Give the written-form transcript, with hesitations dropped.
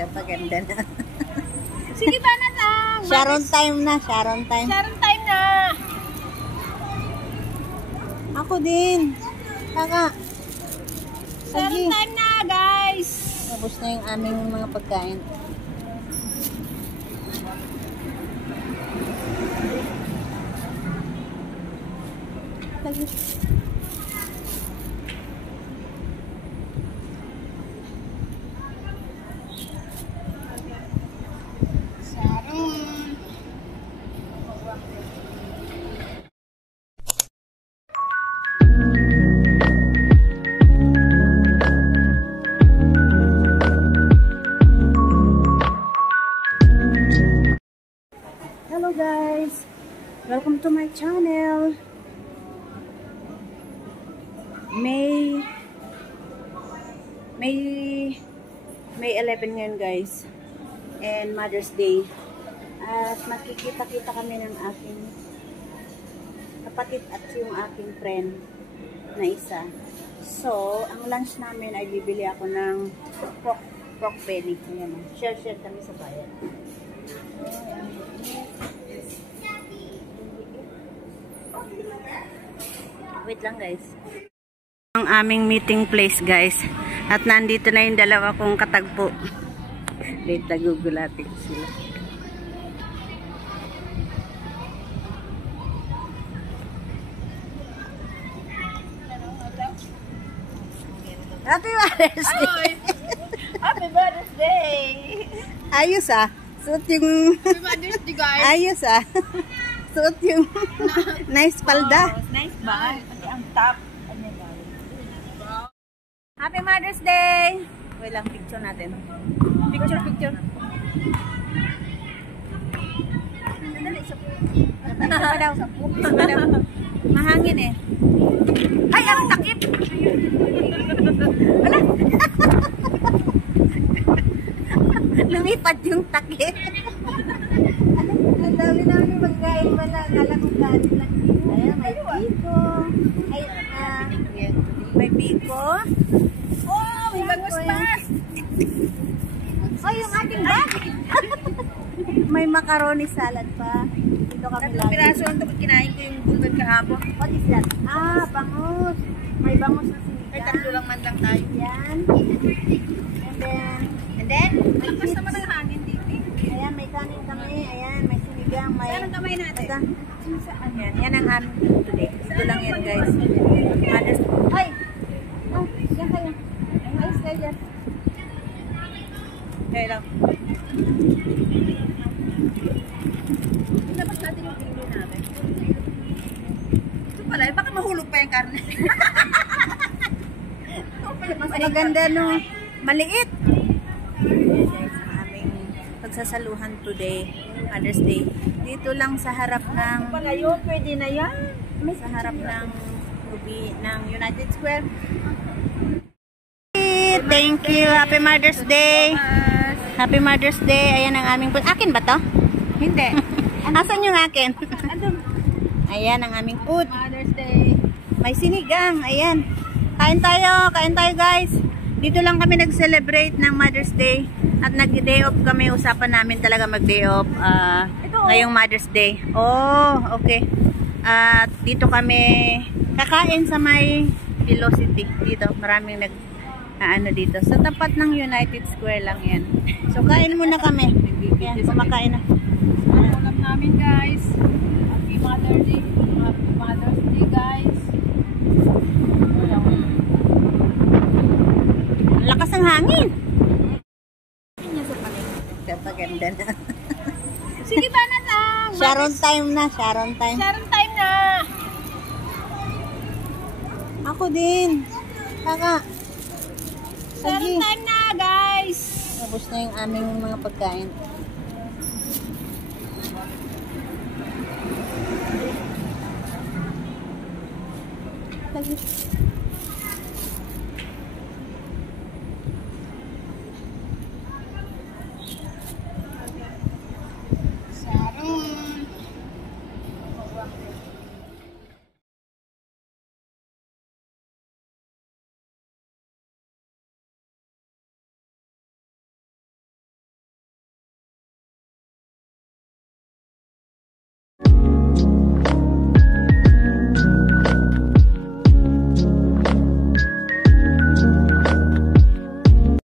Kapaganda na. Sige ba na lang? Sharon time na, Sharon time. Sharon time na. Ako din. Kaka. Sharon time na, guys. Tapos na yung aming mga pagkain. Lagi. Hello guys, welcome to my channel. May 11 ngayon guys, and Mother's Day, at makikita-kita kami ng aking kapatid at yung aking friend na isa. So ang lunch namin ay bibili ako ng pork belly. Ayan, share kami sa bayan. Wait lang guys. Ang aming meeting place guys. At nandito na yung dalawa kong katagpo. Wait, nagugulatin sila. Happy Mother's Day! Happy Mother's Day! Ayos ah. Suot yung... Happy Mother's Day, guys! Ayos ah. Suot yung nice palda. Oh, nice bag. Pati ang top. Happy Mother's Day! Wait lang, picture natin. Picture. Isa pa daw. Mahangin eh. Ay, ang takip! Wala. Lumipad yung takip. Ang dami namin magkain pa na. Akala ko galing lang. Ayan, may biko. Ay, may biko. Oh, may bangus pa! Oh, yung ating bag. May macaroni salad pa. Dito kami Tatlong lagi. piraso ang tapos kinain ko yung bulbad kahapon. What is that? Ah, bangus. May bangus na sinigang. Ay, tatlo lang man lang tayo. Yan. And then, Lakas naman ang hangin dito. ayan, may kanin kami. Ayan, may sinigang. May... Saan ang kamay natin? Saan? Yan ang amin today. Ito lang yan, guys. Mother's... Ay! Oh, yan kayo. Ay, stay dyan. Kaya lang. Ilabas natin yung pinili namin. Ito pala, baka mahulog pa yung karne. Mas maganda no. Maliit. Ayan guys, ang aming pagsasaluhan today, Mother's Day. Dito lang sa harap ng... Pala yun, pwede na yan. Sa harap ng United Square. Thank you. Happy Mother's Day. Happy Mother's Day. Ayan ang aming... Akin ba to? Hindi. Asan yung akin? Ayan ang aming food. Mother's Day. May sinigang. Ayan. Kain tayo guys. Dito lang kami nag-celebrate ng Mother's Day. At nag-day off kami. Usapan namin talaga mag-day off ngayong Mother's Day. Oh, okay. At dito kami kakain sa may Velocity. Dito, maraming dito. Sa tapat ng United Square lang yan. So, kain muna kami. Yan, kumakain na. Ulam namin guys. Happy Mother's Day. Happy Mother's Day guys. Ang lakas ng hangin. Kapaganda na. Sige ba na lang? Sharon time na, Sharon time. Sharon time na. Ako din. Kaka. Sharon time na guys. Tapos na yung aming mga pagkain. Lagi.